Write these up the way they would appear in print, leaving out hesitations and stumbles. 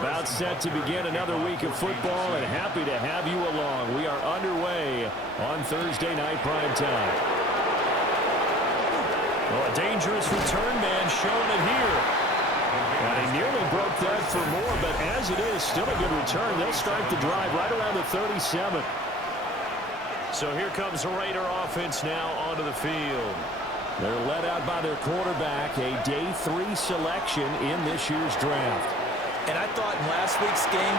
About set to begin another week of football, and happy to have you along. We are underway on Thursday night prime time. Well, a dangerous return man showing it here. And he nearly broke that for more, but as it is, still a good return. They'll start the drive right around the 37. So here comes the Raider offense now onto the field. They're led out by their quarterback, a day 3 selection in this year's draft. And I thought in last week's game,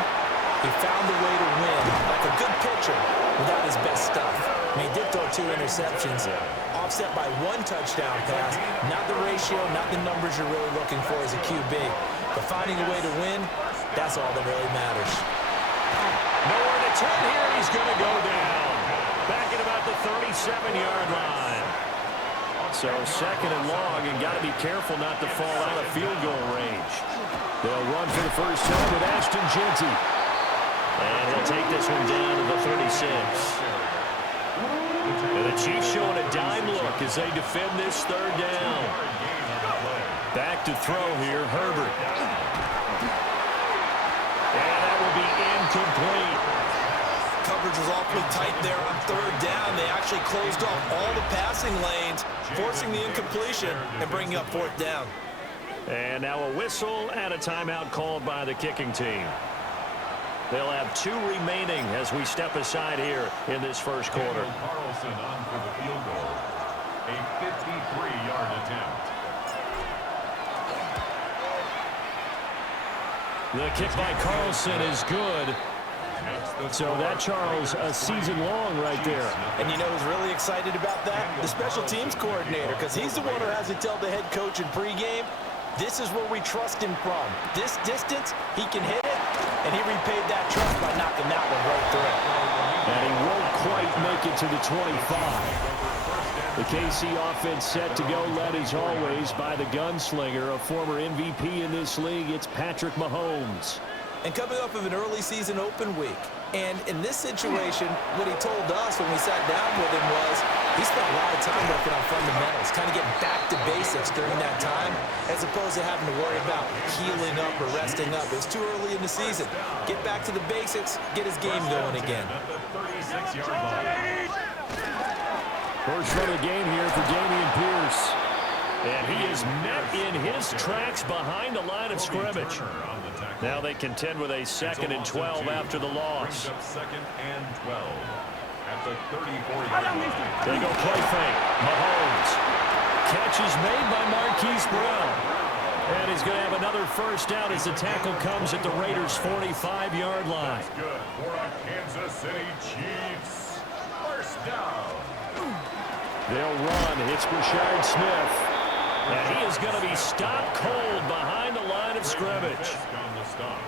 he found a way to win, like a good pitcher, without his best stuff. I mean, he did throw 2 interceptions, offset by 1 touchdown pass. Not the ratio, not the numbers you're really looking for as a QB. But finding a way to win, that's all that really matters. Nowhere to turn here. He's going to go down. Back at about the 37-yard line. So second and long, and got to be careful not to fall out of field goal range. They'll run for the first time with Ashton Jeanty. And he'll take this one down to the 36. And the Chiefs showing a dime look as they defend this third down. Back to throw here, Herbert. And that will be incomplete. Coverage was awfully tight there on third down. They actually closed off all the passing lanes, forcing the incompletion and bringing up fourth down. And now a whistle and a timeout called by the kicking team. They'll have 2 remaining as we step aside here in this first quarter. Carlson on for the field goal. A 53-yard attempt. The kick by Carlson is good. So that, Charles, a season long right there. And you know who's really excited about that? The special teams coordinator, because he's the one who has to tell the head coach in pregame, this is where we trust him from. This distance, he can hit it, and he repaid that trust by knocking that one right through. And he won't quite make it to the 25. The KC offense set to go, led as always by the gunslinger, a former MVP in this league. It's Patrick Mahomes. And coming off of an early season open week. And in this situation, what he told us when we sat down with him was he spent a lot of time working on fundamentals, kind of getting back to basics during that time, as opposed to having to worry about healing up or resting up. It was too early in the season. Get back to the basics, get his game going again. First run of the game here for Dameon Pierce. And he is met in his tracks behind the line of scrimmage. Now they contend with a 2nd and 12 after the loss. Second and 12 at the 34-yard line. They go play fake. Mahomes. Catch is made by Marquise Brown. And he's going to have another first down as the tackle comes at the Raiders' 45-yard line. That's good for a Kansas City Chiefs. First down. They'll run. It's Rashard Smith. And he is going to be stopped cold behind the line of scrimmage. On the stop.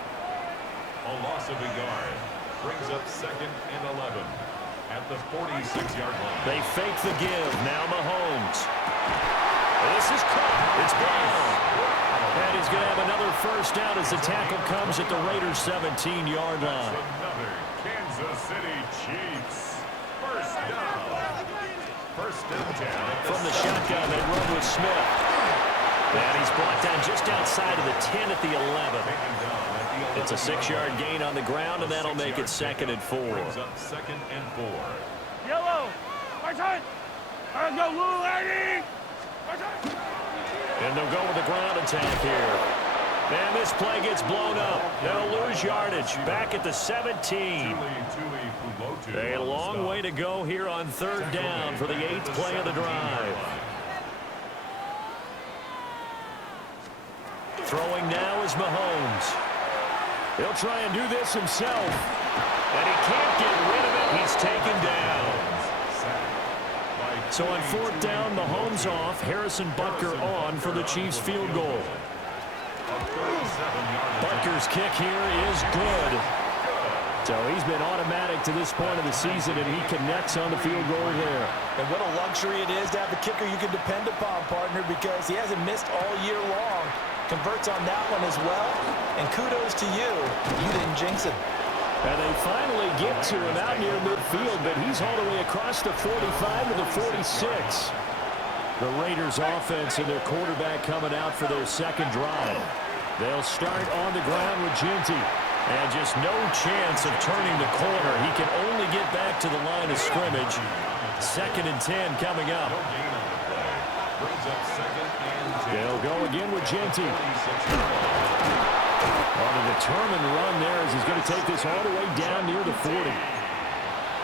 A loss of a yard brings up 2nd and 11 at the 46-yard line. They fake the give. Now Mahomes. This is caught. It's Brown. And he's going to have another first down as the tackle comes at the Raiders' 17-yard line. Another Kansas City Chiefs. First down. First and 10. From the shotgun, they run with Smith. And he's brought down just outside of the 10 at the 11. It's a 6-yard gain on the ground, and that'll make it 2nd and 4. Brings up 2nd and 4. Yellow, my turn. Let's go, Lou Lady. And they'll go with the ground attack here. And this play gets blown up. They'll lose yardage. Back at the 17. A long way to go here on third down for the 8th play of the drive. Throwing now is Mahomes. He'll try and do this himself. And he can't get rid of it. He's taken down. So on fourth down, Mahomes off. Harrison Butker on for the Chiefs field goal. Butker's kick here is good. So he's been automatic to this point of the season, and he connects on the field goal there. And what a luxury it is to have a kicker you can depend upon, partner, because he hasn't missed all year long. Converts on that one as well. And kudos to you. You didn't jinx him. And they finally get to him out near midfield, but he's all the way across the 45 to the 46. The Raiders offense and their quarterback coming out for their second drive. They'll start on the ground with Ginty. And just no chance of turning the corner. He can only get back to the line of scrimmage. 2nd and 10 coming up. They'll go again with Ginty. On a determined run there as he's going to take this all the way down near the 40.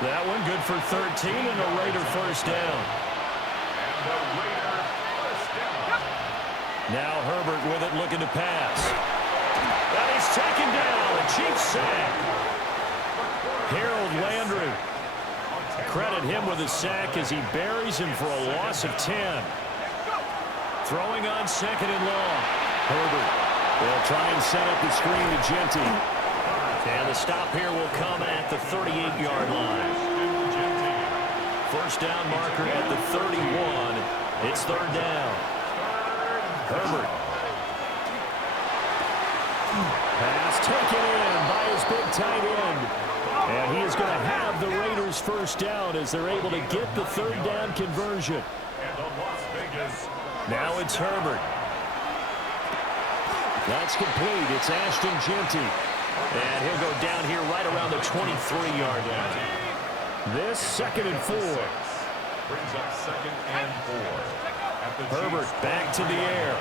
That one good for 13 and a Raider first down. Now Herbert with it looking to pass. And he's taken down. A Chiefs sack. Harold Landry. Credit him with a sack as he buries him for a loss of 10. Throwing on 2nd and long. Herbert will try and set up the screen to Ginty. And the stop here will come at the 38-yard line. First down marker at the 31. It's 3rd down. Herbert. Pass taken in by his big tight end. And he is going to have the Raiders first down as they're able to get the 3rd down conversion. Now it's Herbert. That's complete. It's Ashton Ginty. And he'll go down here right around the 23-yard line. This 2nd and 4. Brings up 2nd and 4. Herbert back to the air.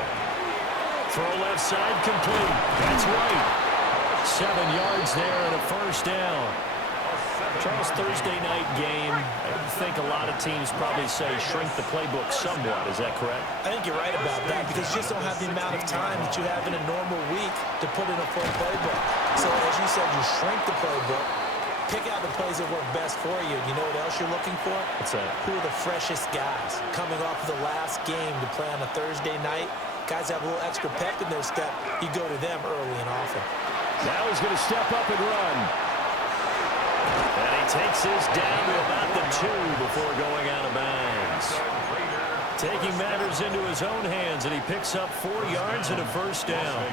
Throw left side complete. That's right. 7 yards there and a first down. Charles, Thursday night game, I think a lot of teams probably say shrink the playbook somewhat. Is that correct? I think you're right about that because you just don't have the amount of time that you have in a normal week to put in a full playbook. So as you said, you shrink the playbook, pick out the plays that work best for you. You know what else you're looking for? What's that? Who are the freshest guys coming off of the last game to play on a Thursday night? Guys have a little extra pep in their step. You go to them early and often. Now he's going to step up and run. And he takes this down to about the 2 before going out of bounds. Taking matters into his own hands, and he picks up 4 yards and a first down.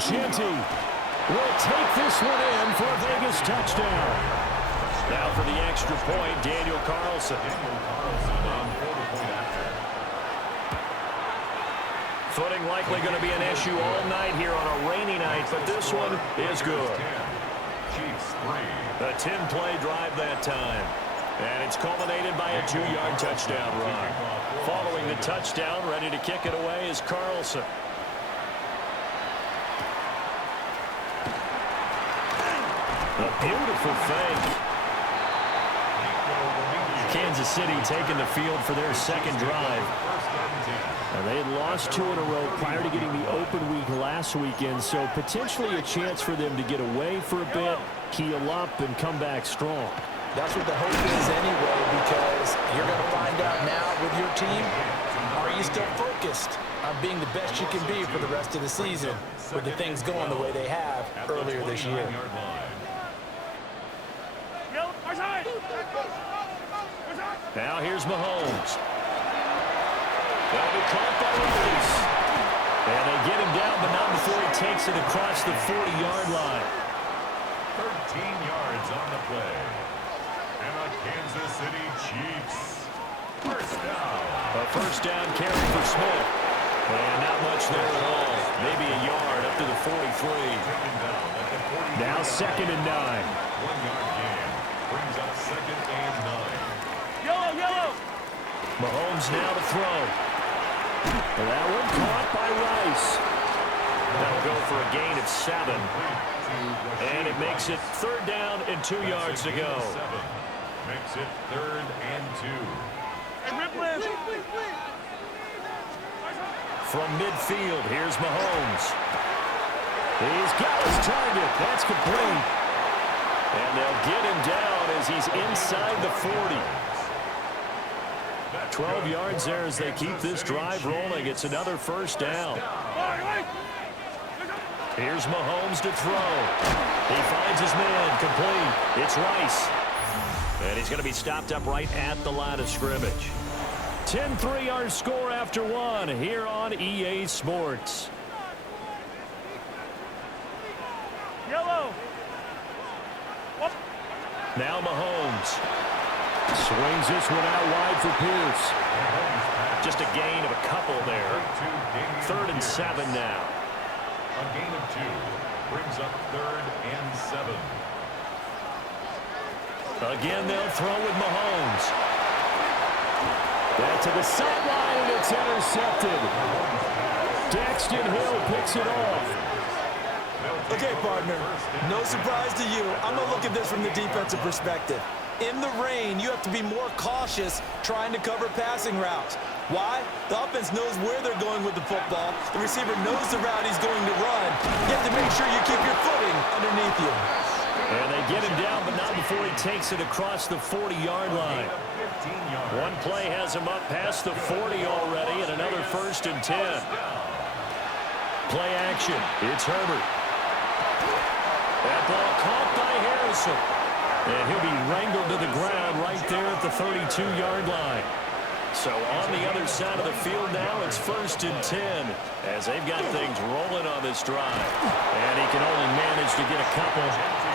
Ginty will take this one in for a Vegas touchdown. Now for the extra point, Daniel Carlson. Footing likely going to be an issue all night here on a rainy night, but this one is good. A 10-play drive that time. And it's culminated by a 2-yard touchdown run. Following the touchdown, ready to kick it away is Carlson. A beautiful fake. Kansas City taking the field for their 2nd drive. And they had lost 2 in a row prior to getting the open week last weekend, so potentially a chance for them to get away for a bit, keel up, and come back strong. That's what the hope is anyway, because you're going to find out now with your team, are you still focused on being the best you can be for the rest of the season with the things going the way they have earlier this year? Now here's Mahomes. That'll be caught by Lewis. And they get him down, but not before he takes it across the 40-yard line. 13 yards on the play. And the Kansas City Chiefs. First down. A first down carry for Smith. And not much there at all. Maybe a yard up to the 43. Now 2nd and 9. 1-yard gain. Brings up 2nd and 9. Yellow. Mahomes now to throw. And that one caught by Rice. That'll go for a gain of 7. And it makes it 3rd down and 2 yards to go. Makes it 3rd and 2. From midfield, here's Mahomes. He's got his target. That's complete. And they'll get him down as he's inside the 40. 12 yards there as they keep this drive rolling. It's another first down. Here's Mahomes to throw. He finds his man complete. It's Rice. And he's going to be stopped up right at the line of scrimmage. 10-3 our score after 1 here on EA Sports. Yellow. Now Mahomes. Swings this one out wide for Pierce. Just a gain of a couple there. 3rd and 7 now. A gain of 2 brings up 3rd and 7. Again, they'll throw with Mahomes. Back to the sideline, and it's intercepted. Daxton Hill picks it off. Okay, partner, no surprise to you. I'm going to look at this from the defensive perspective. In the rain, you have to be more cautious trying to cover passing routes. Why? The offense knows where they're going with the football. The receiver knows the route he's going to run. You have to make sure you keep your footing underneath you. And they get him down, but not before he takes it across the 40-yard line. One play has him up past the 40 already, and another 1st and 10. Play action. It's Herbert. That ball caught by Harrison. And he'll be wrangled to the ground right there at the 32-yard line. So on the other side of the field now, it's 1st and 10 as they've got things rolling on this drive. And he can only manage to get a couple.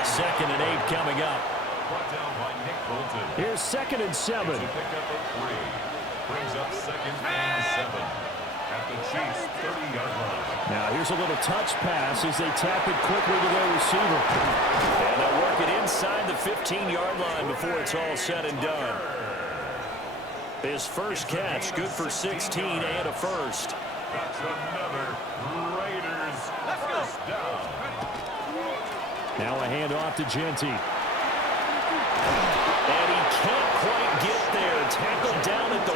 2nd and 8 coming up. Here's 2nd and 7. Brings up 2nd and 7 at the Chiefs' 30-yard line. Now here's a little touch pass as they tap it quickly to their receiver. And they'll work it inside the 15-yard line before it's all said and done. His first catch, good for 16 and a 1st. That's another Raiders first down. Now a handoff to Genty. And he can't quite get there. Tackled down at the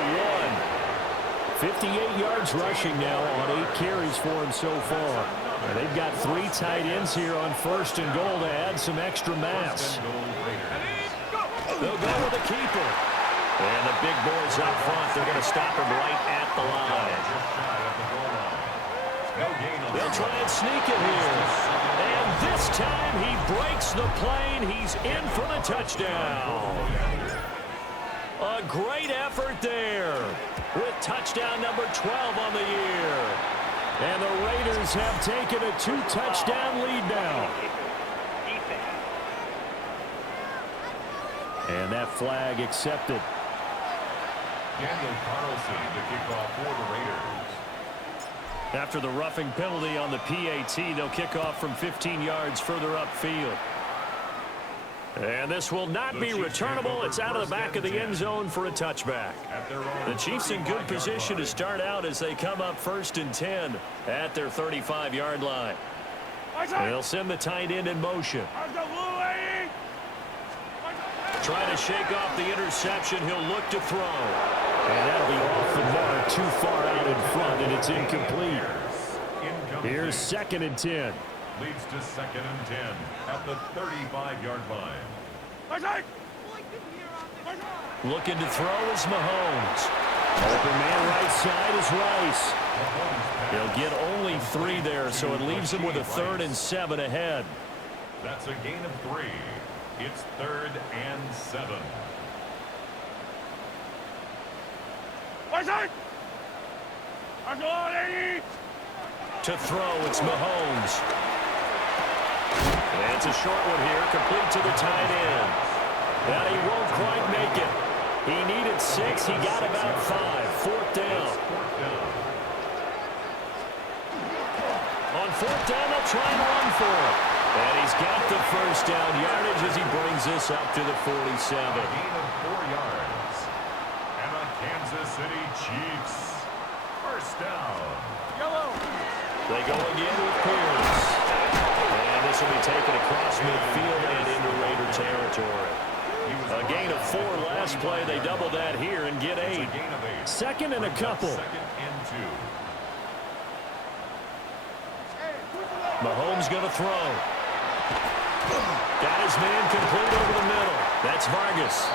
1. 58 yards rushing now on 8 carries for him so far. And they've got 3 tight ends here on 1st and goal to add some extra mass. They'll go with the keeper. And the big boys up front, they're going to stop him right at the line. They'll try and sneak it here. And this time he breaks the plane. He's in for the touchdown. A great effort there with touchdown number 12 on the year. And the Raiders have taken a 2-touchdown lead now. And that flag accepted. Daniel Carlson to kick off for the Raiders. After the roughing penalty on the PAT, they'll kick off from 15 yards further upfield. And this will not be returnable. It's out of the back of the end zone for a touchback. The Chiefs in good position to start out as they come up 1st and 10 at their 35-yard line. They'll send the tight end in motion. Trying to shake off the interception. He'll look to throw. And that'll be off the mark, too far out in front, and it's incomplete. Here's 2nd and 10. Leads to 2nd and 10 at the 35-yard line. Looking to throw is Mahomes. Open man right side is Rice. He'll get only 3 there, so it leaves him with a 3rd and 7 ahead. That's a gain of 3. It's 3rd and 7. To throw, it's Mahomes. And it's a short one here, complete to the tight end. And he won't quite make it. He needed 6. He got about 5. 4th down. On 4th down, they'll try and run for it. And he's got the first down yardage as he brings this up to the 47. Gain of 4 yards. And the Kansas City Chiefs. First down. They go again with Pierce. And this will be taken across midfield and into Raider territory. A gain of 4 last play. They double that here and get 8. 2nd and a couple. 2nd and 2. Mahomes going to throw. Got his man complete over the middle. That's Vargas.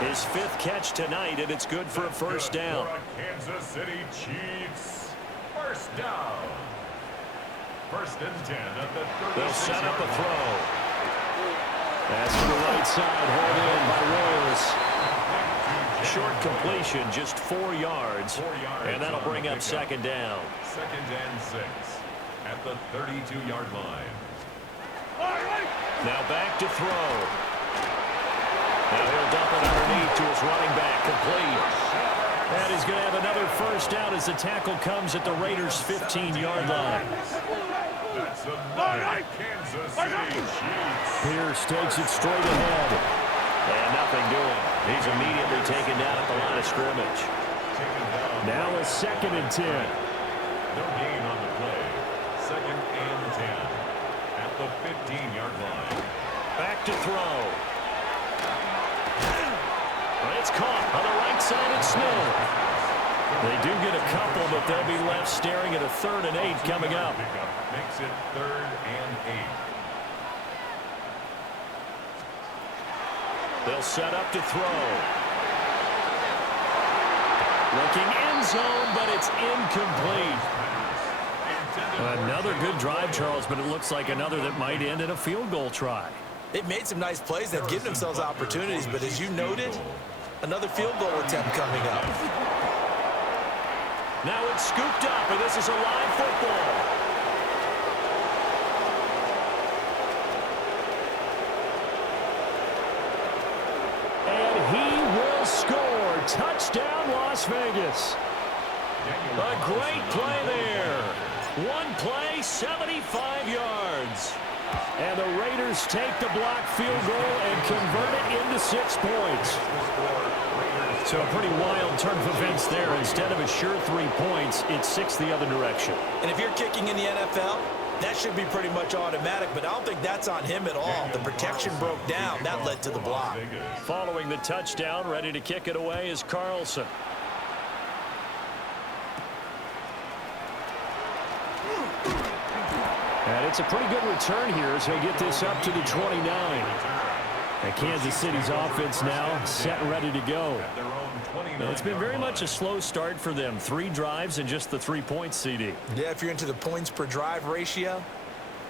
His 5th catch tonight, and it's good for a first down. Kansas City Chiefs. First down. 1st and 10 at the 36. They'll set up a throw. That's to the right side, hauled in by Rose. Short completion, just 4 yards. 4 yards. And that'll bring up 2nd down. 2nd and 6 at the 32-yard line. Now back to throw. Now he'll dump it underneath to his running back, complete. And he's going to have another first down as the tackle comes at the Raiders' 15-yard line. That's another Kansas City Chiefs. Pierce takes it straight ahead. And nothing doing. He's immediately taken down at the line of scrimmage. Now a 2nd and 10. No gain on the play. 2nd and 10 at the 15-yard line. Back to throw. It's caught on the right side and Smith. They do get a couple, but they'll be left staring at a 3rd and 8 coming up. Makes it 3rd and 8. They'll set up to throw. Looking end zone, but it's incomplete. Another good drive, Charles, but it looks like another that might end in a field goal try. They've made some nice plays. They've given themselves opportunities, but as you noted, another field goal attempt coming up. Now it's scooped up, and this is a live football. And he will score. Touchdown, Las Vegas. A great play there. One play, 75 yards. And the Raiders take the block field goal and convert it into 6 points. So a pretty wild turn of events there. Instead of a sure 3 points, it's 6 the other direction. And if you're kicking in the NFL, that should be pretty much automatic, but I don't think that's on him at all. The protection broke down. That led to the block. Following the touchdown, ready to kick it away is Carlson. And it's a pretty good return here as he'll get this up to the 29. And Kansas City's offense now set and ready to go. It's been very much a slow start for them. 3 drives and just the 3 points, CD. Yeah, if you're into the points per drive ratio,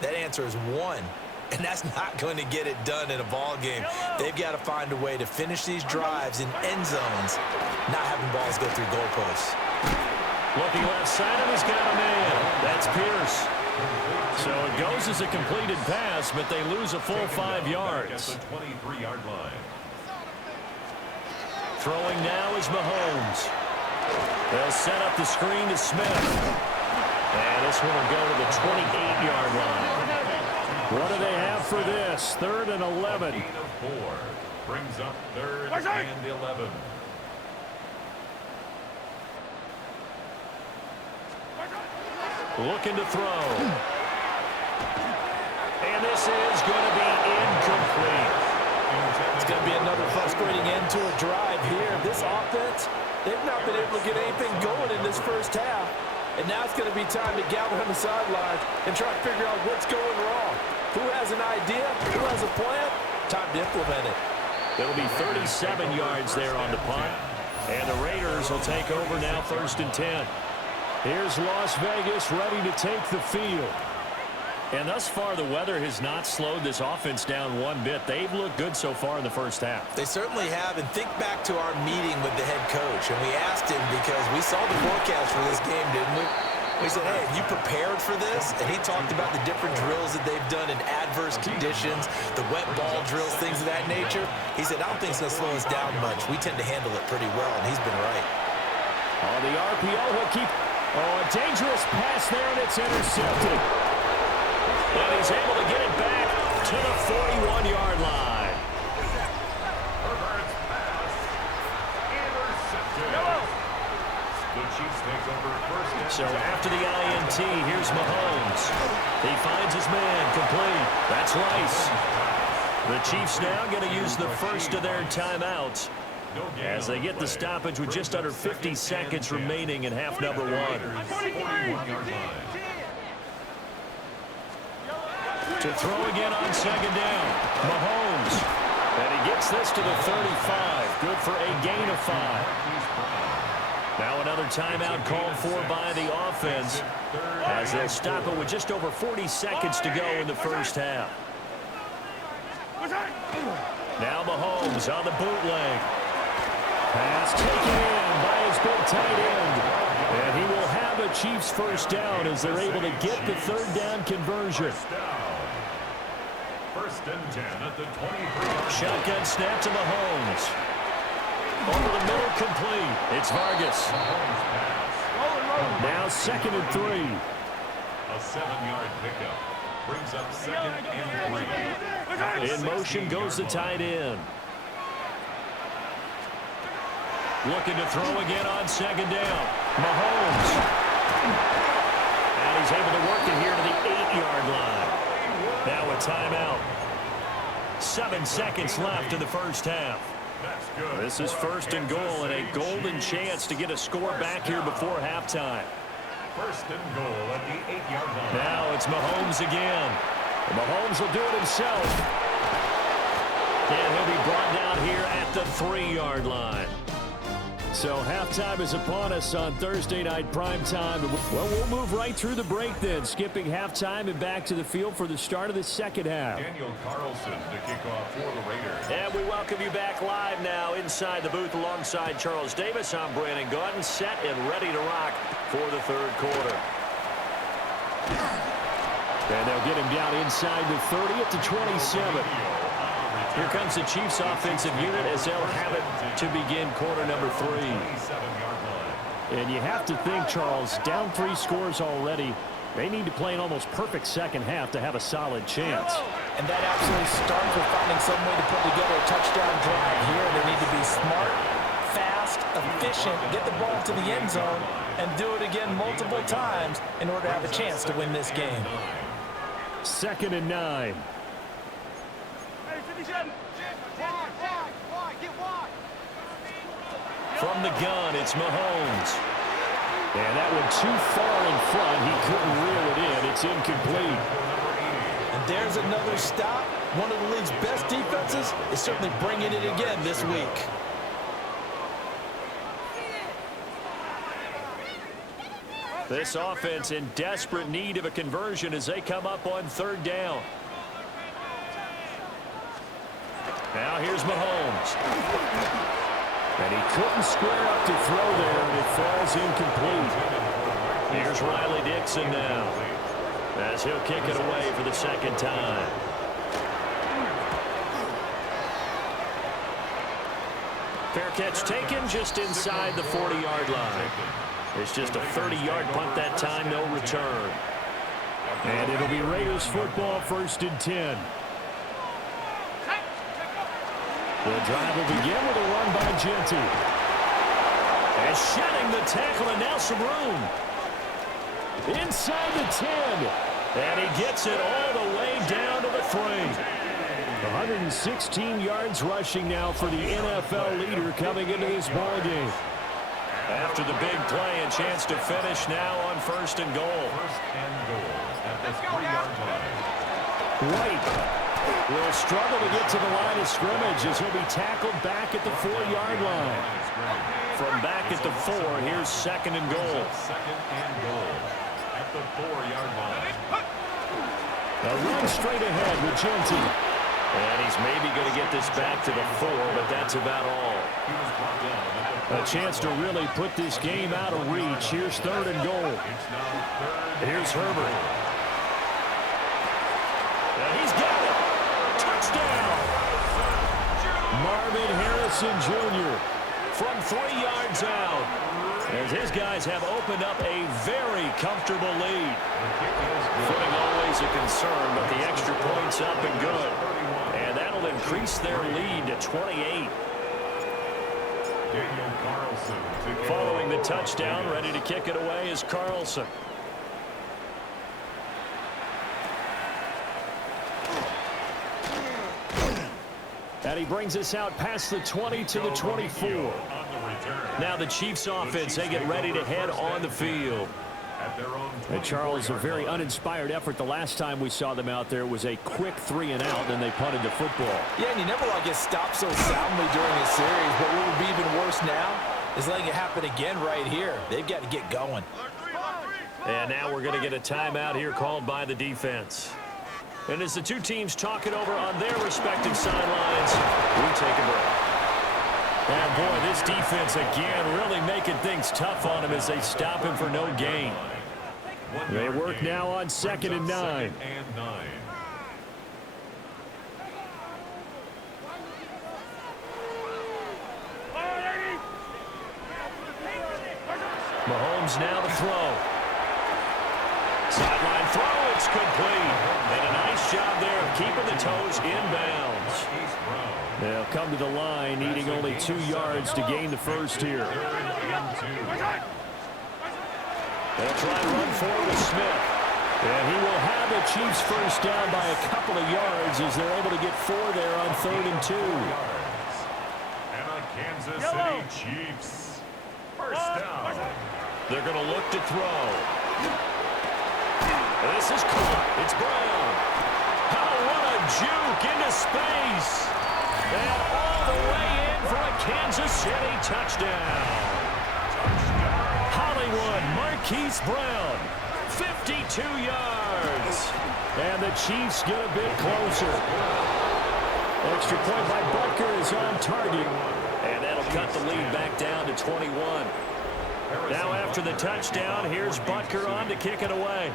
that answer is 1. And that's not going to get it done in a ball game. They've got to find a way to finish these drives in end zones, not having balls go through goalposts. Looking left side, and he's got a man. That's Pierce. So it goes as a completed pass, but they lose a full 5 yards. At the 23-yard line. Throwing now is Mahomes. They'll set up the screen to Smith. And this one will go to the 28-yard line. What do they have for this? 3rd and 11. Gain of 4 brings up 3rd and 11. Looking to throw. And this is going to be incomplete. It's going to be another frustrating end to a drive here. This offense, they've not been able to get anything going in this first half. And now it's going to be time to gather on the sidelines and try to figure out what's going wrong. Who has an idea? Who has a plan? Time to implement it. It'll be 37 yards there on the punt. And the Raiders will take over now 1st and 10. Here's Las Vegas ready to take the field. And thus far, the weather has not slowed this offense down one bit. They've looked good so far in the first half. They certainly have. And think back to our meeting with the head coach. And we asked him because we saw the forecast for this game, didn't we? We said, hey, have you prepared for this? And he talked about the different drills that they've done in adverse conditions, the wet ball drills, things of that nature. He said, I don't think it's going to slow us down much. We tend to handle it pretty well, and he's been right. On the RPO, he'll keep... Oh, a dangerous pass there, and it's intercepted. And he's able to get it back to the 41-yard line. Herbert's pass intercepted. The Chiefs take over 1st and 10. So after the INT, here's Mahomes. He finds his man, complete. That's Rice. The Chiefs now going to use the first of their timeouts as they get the stoppage with just under 50 seconds remaining in half number 1. To throw again on 2nd down. Mahomes. And he gets this to the 35. Good for a gain of 5. Now another timeout called for by the offense as they'll stop it with just over 40 seconds to go in the first half. Now Mahomes on the bootleg. Pass taken in by his big tight end. And he will have a Chiefs first down as they're able to get the 3rd down conversion. First and 10 at the 23-yard Shotgun snap to Mahomes. Over the middle, complete. It's Vargas. Mahomes pass. Now 2nd and 3. A 7-yard pickup. Brings up 2nd and 3. In motion goes the tight end. Looking to throw again on 2nd down. Mahomes. And he's able to work it here to the 8-yard line. Now a timeout. 7 seconds left in the first half. That's good. This is 1st and goal and a golden chance to get a score back here before halftime. First and goal at the 8-yard line. Now it's Mahomes again. And Mahomes will do it himself. And he'll be brought down here at the 3-yard line. So halftime is upon us on Thursday night primetime. Well, we'll move right through the break then, skipping halftime and back to the field for the start of the second half. Daniel Carlson to kick off for the Raiders. And we welcome you back live now inside the booth alongside Charles Davis. I'm Brandon Gaudin, set and ready to rock for the third quarter. And they'll get him down inside the 30 at the 27. Here comes the Chiefs offensive unit as they'll have it to begin quarter number 3. 27-yard line. And you have to think, Charles, down 3 scores already. They need to play an almost perfect second half to have a solid chance. And that absolutely starts with finding some way to put together a touchdown drive here. They need to be smart, fast, efficient, get the ball to the end zone, and do it again multiple times in order to have a chance to win this game. 2nd and 9. From the gun, it's Mahomes. And that one too far in front. He couldn't reel it in. It's incomplete. And there's another stop. One of the league's best defenses is certainly bringing it again this week. This offense in desperate need of a conversion as they come up on 3rd down. Now here's Mahomes. And he couldn't square up to throw there, and it falls incomplete. Here's Riley Dixon now, as he'll kick it away for the 2nd time. Fair catch taken just inside the 40-yard line. It's just a 30-yard punt that time, no return. And it'll be Raiders football, 1st and 10. The drive will begin with a run by Genty. And shedding the tackle, and now some room. Inside the 10. And he gets it all the way down to the 3. 116 yards rushing now for the NFL leader coming into this ballgame. After the big play, a chance to finish now on 1st and goal. 1st and goal at the 3-yard line. White will struggle to get to the line of scrimmage as he'll be tackled back at the 4-yard line. From back at the 4, here's 2nd and goal. 2nd and goal at the 4-yard line. A run straight ahead with Genty. And he's maybe going to get this back to the 4, but that's about all. He was brought down at the A chance to really put this game out of reach. Here's 3rd and goal. It's now 3rd. Here's Herbert. And he's got it. Touchdown. Marvin Harrison Jr. from 3 yards out. As his guys have opened up a very comfortable lead. Footing always a concern, but the extra point's up and good. And that'll increase their lead to 28. Daniel Carlson to kick Following the off. touchdown, ready to kick it away is Carlson. And he brings us out past the 20 to the 24. On the return. Now the Chiefs offense, they get ready to head on the field. At their own And Charles, a 24-yard very line. uninspired effort. The last time we saw them out there was a quick 3 and out, and they punted the football. Yeah, and you never want to get stopped so soundly during a series, but what would be even worse now is letting it happen again right here. They've got to get going. And now we're going to get a timeout here called by the defense. And as the two teams talk it over on their respective sidelines, we take a break. And boy, this defense again really making things tough on him as they stop him for no gain. They work now on 2nd and 9. Second and 9. Mahomes now to throw. Sideline throw, it's complete. And a nice job there of keeping the toes inbounds. They'll come to the line, needing only 2 yards to gain the first here. They'll try and run forward with Smith. And he will have the Chiefs first down by a couple of yards as they're able to get 4 there on 3rd and 2. And a Kansas City Chiefs first down. They're going to look to throw. This is caught. It's Brown. Oh, what a juke into space. And all the way in for a Kansas City touchdown. Hollywood Marquise Brown, 52 yards. And the Chiefs get a bit closer. Extra point by Butker is on target. And that'll cut the lead back down to 21. Now after the touchdown, here's Butker on to kick it away.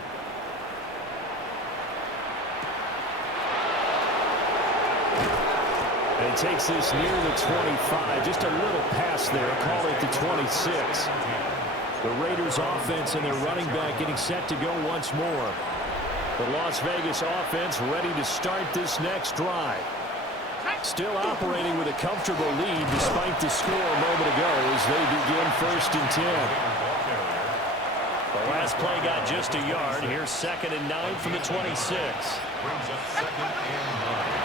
And he takes this near the 25. Just a little pass there. Call it the 26. The Raiders offense and their running back getting set to go once more. The Las Vegas offense ready to start this next drive. Still operating with a comfortable lead despite the score a moment ago as they begin 1st and 10. The last play got just a yard. Here's 2nd and 9 from the 26.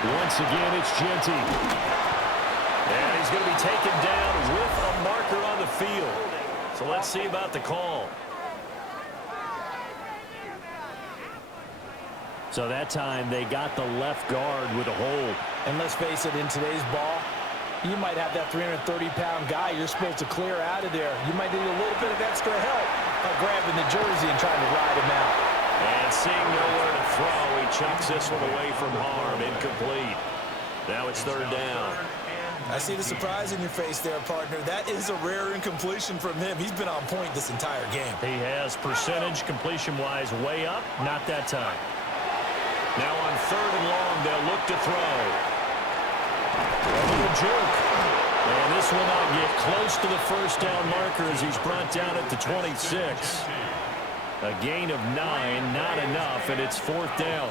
Once again, it's Genty. And he's going to be taken down with a marker on the field. So let's see about the call. So that time they got the left guard with a hold. And let's face it, in today's ball, you might have that 330-pound guy you're supposed to clear out of there. You might need a little bit of extra help by grabbing the jersey and trying to ride him out. And seeing nowhere to throw, he chucks this one away from harm. Incomplete. Now it's 3rd down. I see the surprise in your face there, partner. That is a rare incompletion from him. He's been on point this entire game. He has percentage completion-wise way up. Not that time. Now on 3rd and long, they'll look to throw. A little jerk. And this will not get close to the first down marker as he's brought down at the 26. A gain of 9, not enough, and it's 4th down.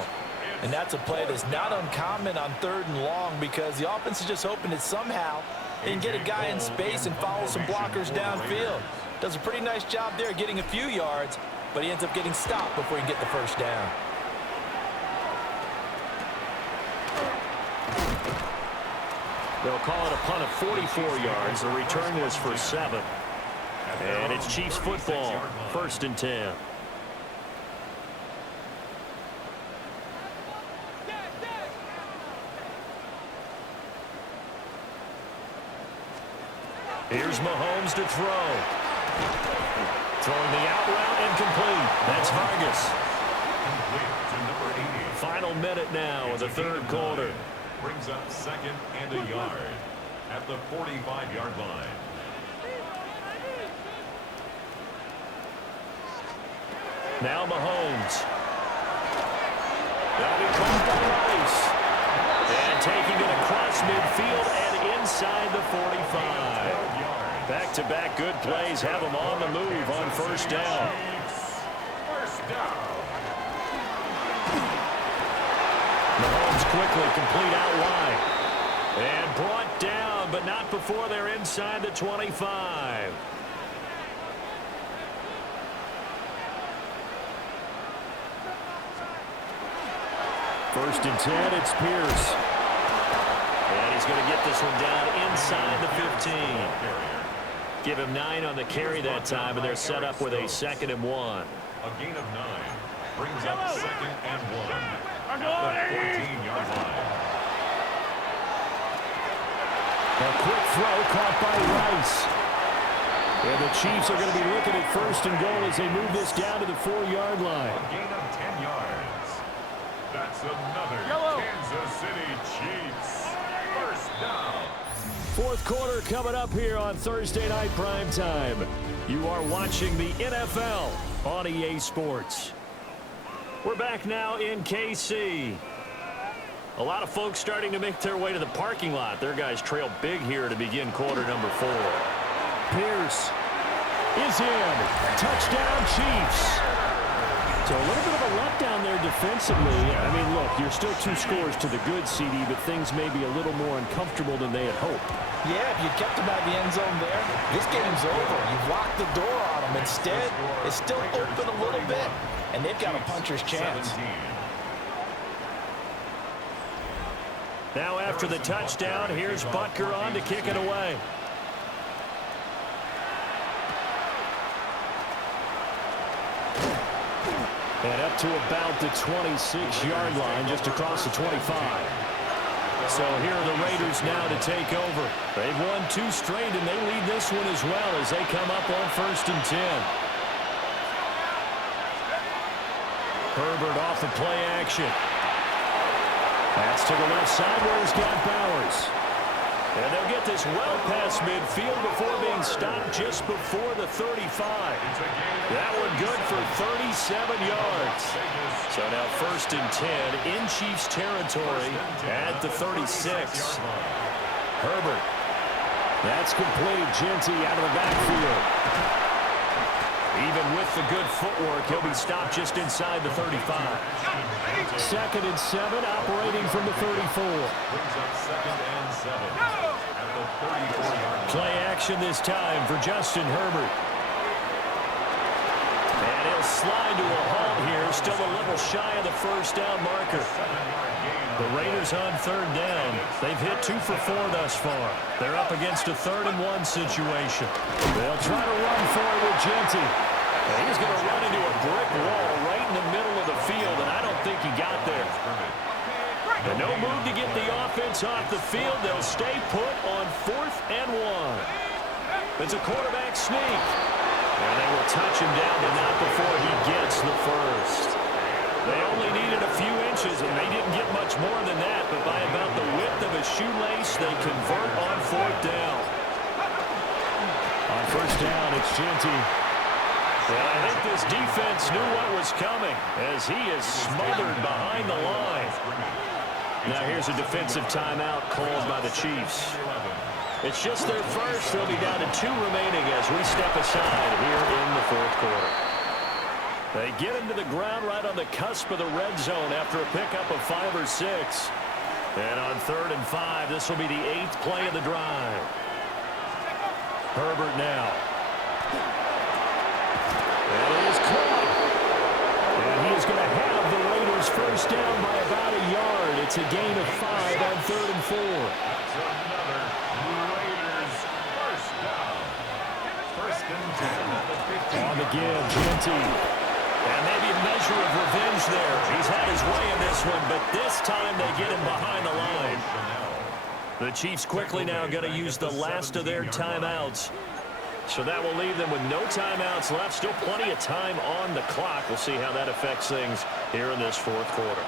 And that's a play that's not uncommon on 3rd and long because the offense is just hoping that somehow they can get a guy in space and follow some blockers downfield. Does a pretty nice job there getting a few yards, but he ends up getting stopped before he can get the first down. They'll call it a punt of 44 yards. The return was for 7. And it's Chiefs football, 1st and 10. Here's Mahomes to throw. Throwing the out route incomplete. That's Vargas. Final minute now of the 3rd quarter. Brings up 2nd and a yard at the 45-yard line. Now Mahomes. That'll be caught by Rice. And taking it across midfield and inside the 45. Back-to-back good plays have them on the move on 1st down. Mahomes quickly complete out wide. And brought down, but not before they're inside the 25. First and 10, it's Pierce. And he's going to get this one down inside the 15. Give him 9 on the carry that time, and they're set up with a 2nd and 1. A gain of 9 brings up 2nd and 1 at the 14-yard line. A quick throw caught by Rice. And the Chiefs are going to be looking at 1st and goal as they move this down to the 4-yard line. A gain of 10 yards. That's another Kansas City Chiefs first down. 4th quarter coming up here on Thursday Night Prime Time. You are watching the NFL on EA Sports. We're back now in KC. A lot of folks starting to make their way to the parking lot. Their guys trail big here to begin quarter number 4. Pierce. is in. Touchdown, Chiefs. So a little bit of a letdown there defensively. I mean, look, you're still 2 scores to the good, CD, but things may be a little more uncomfortable than they had hoped. Yeah, if you kept them out of the end zone there, this game's over. You've locked the door on them. Instead, it's still open a little bit, and they've got a puncher's chance. Now after the touchdown, here's Butker on to kick it away. And up to about the 26-yard line, just across the 25. So here are the Raiders now to take over. They've won 2 straight, and they lead this one as well as they come up on 1st and 10. Herbert off of play action. That's to the left side where he's got Bowers. And they'll get this well past midfield before being stopped just before the 35. That one good for 37 yards. So now 1st and 10 in Chiefs territory at the 36. Herbert. That's complete. Genty out of the backfield. Even with the good footwork, he'll be stopped just inside the 35. 2nd and 7, operating from the 34. Brings up 2nd and 7 at the 34-yard line. Play action this time for Justin Herbert. And he'll slide to a halt here, still a little shy of the 1st down marker. The Raiders on 3rd down. They've hit 2 for 4 thus far. They're up against a 3rd and 1 situation. They'll try to run for it with Genty. And he's going to run into a brick wall right in the middle of the field, and I don't think he got there. And no move to get the offense off the field. They'll stay put on 4th and 1. It's a quarterback sneak. And they will touch him down, but not before he gets the first. They only needed a few inches, and they didn't get much more than that, but by about the width of a shoelace, they convert on 4th down. On 1st down, it's Genty. And I think this defense knew what was coming as he is smothered behind the line. Now here's a defensive timeout called by the Chiefs. It's just their first. They'll be down to 2 remaining as we step aside here in the 4th quarter. They get him to the ground right on the cusp of the red zone after a pickup of 5 or 6. And on 3rd and 5, this will be the 8th play of the drive. Herbert now. And it is caught. And he is going to have the Raiders 1st down by about a yard. It's a gain of 5 on 3rd and 4. Another Raiders 1st down. 1st and 10 at the 15. On the give, Genty. And maybe a measure of revenge there. He's had his way in this one, but this time they get him behind the line. The Chiefs quickly now going to use the last of their timeouts. So that will leave them with no timeouts left. Still plenty of time on the clock. We'll see how that affects things here in this 4th quarter.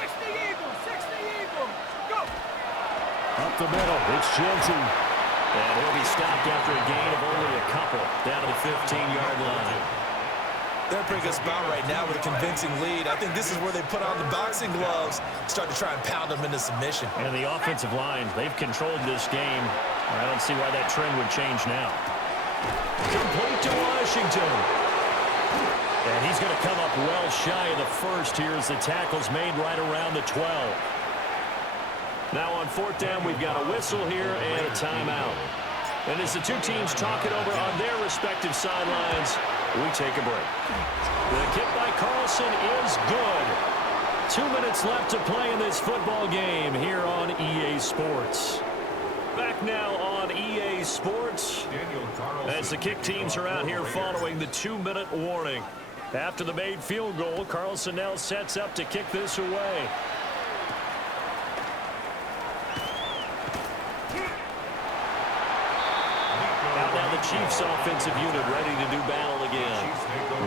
60 Eagles, go! Up the middle, it's Genty. And he'll be stopped after a gain of only a couple down to the 15-yard line. They're a pretty good spot right now with a convincing lead. I think this is where they put on the boxing gloves, start to try and pound them into submission. And the offensive line, they've controlled this game. I don't see why that trend would change now. Complete to Washington. And he's going to come up well shy of the 1st here as the tackle's made right around the 12. Now on 4th down, we've got a whistle here and a timeout. And as the 2 teams talk it over on their respective sidelines, we take a break. The kick by Carlson is good. 2 minutes left to play in this football game here on EA Sports. Back now on EA Sports as the kick teams are out here following the 2-minute warning. After the made field goal, Carlson now sets up to kick this away. Now the Chiefs offensive unit ready to do battle again.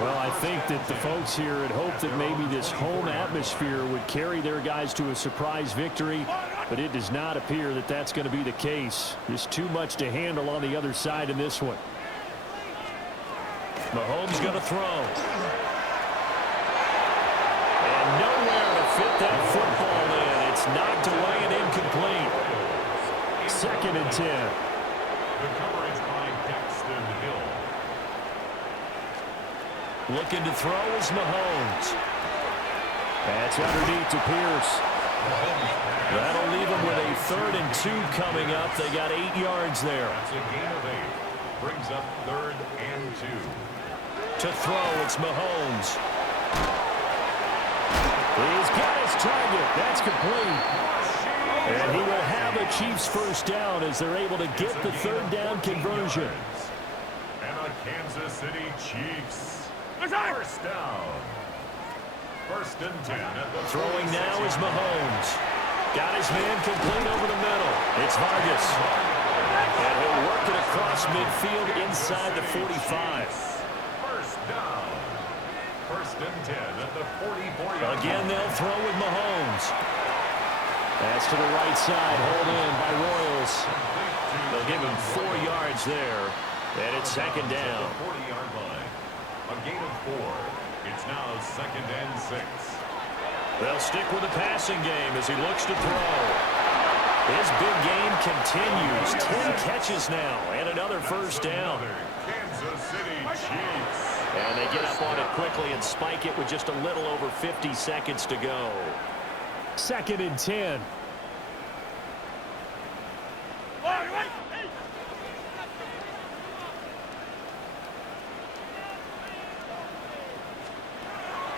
Well, I think that the folks here had hoped that maybe this home atmosphere would carry their guys to a surprise victory, but it does not appear that that's going to be the case. Just too much to handle on the other side in this one. Mahomes going to throw. And nowhere to fit that football in. It's knocked away and incomplete. 2nd and 10. The coverage by Daxton Hill. Looking to throw is Mahomes. That's underneath to Pierce. That'll leave them with a 3rd and 2 coming up. They got 8 yards there. That's a gain of 8. Brings up 3rd and 2. To throw, it's Mahomes. He's got his target. That's complete. And he will have a Chiefs first down as they're able to get the 3rd down conversion. And a Kansas City Chiefs first down. 1st and 10 at the Throwing now is Mahomes. Got his man complete over the middle. It's Vargas. And he'll work it across midfield inside the 45. First down. 1st and 10 at the 44-yard Again, they'll throw with Mahomes. That's to the right side. Hold in by Royals. They'll give him 4 yards there. And it's 2nd down. 40-yard line. A gain of 4. It's now 2nd and 6. They'll stick with the passing game as he looks to throw. His big game continues. 10 catches now and another first down. Kansas City Chiefs. And they get up on it quickly and spike it with just a little over 50 seconds to go. 2nd and 10.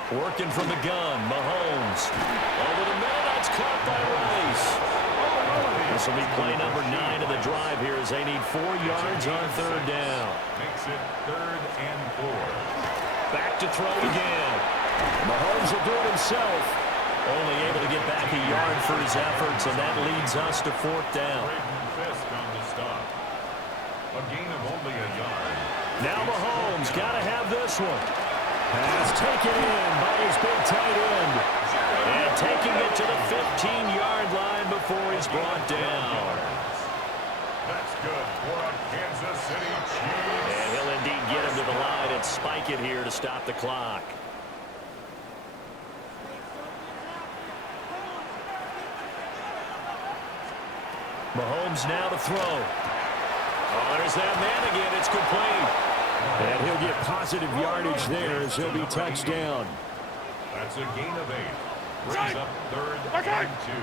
Working from the gun, Mahomes. Over the middle, that's caught by Rice. This will be play number 9 of the drive here as they need 4 yards on 3rd down. Makes it 3rd and 4. Back to throw again. Mahomes will do it himself. Only able to get back a yard for his efforts, and that leads us to 4th down. Fisk on the stop. A gain of only a yard. Now Mahomes got to have this one. Pass taken in by his big tight end. And taking it to the 15-yard line before he's brought down. That's good for a Kansas City Chiefs. And he'll indeed get him to the line and spike it here to stop the clock. Mahomes now to throw. Oh, there's that man again. It's complete. And he'll get positive yardage there as he'll be touched down. That's a gain of 8. Brings up 3rd and 2.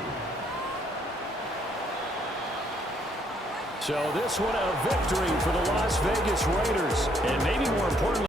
So this one a victory for the Las Vegas Raiders. And maybe more importantly,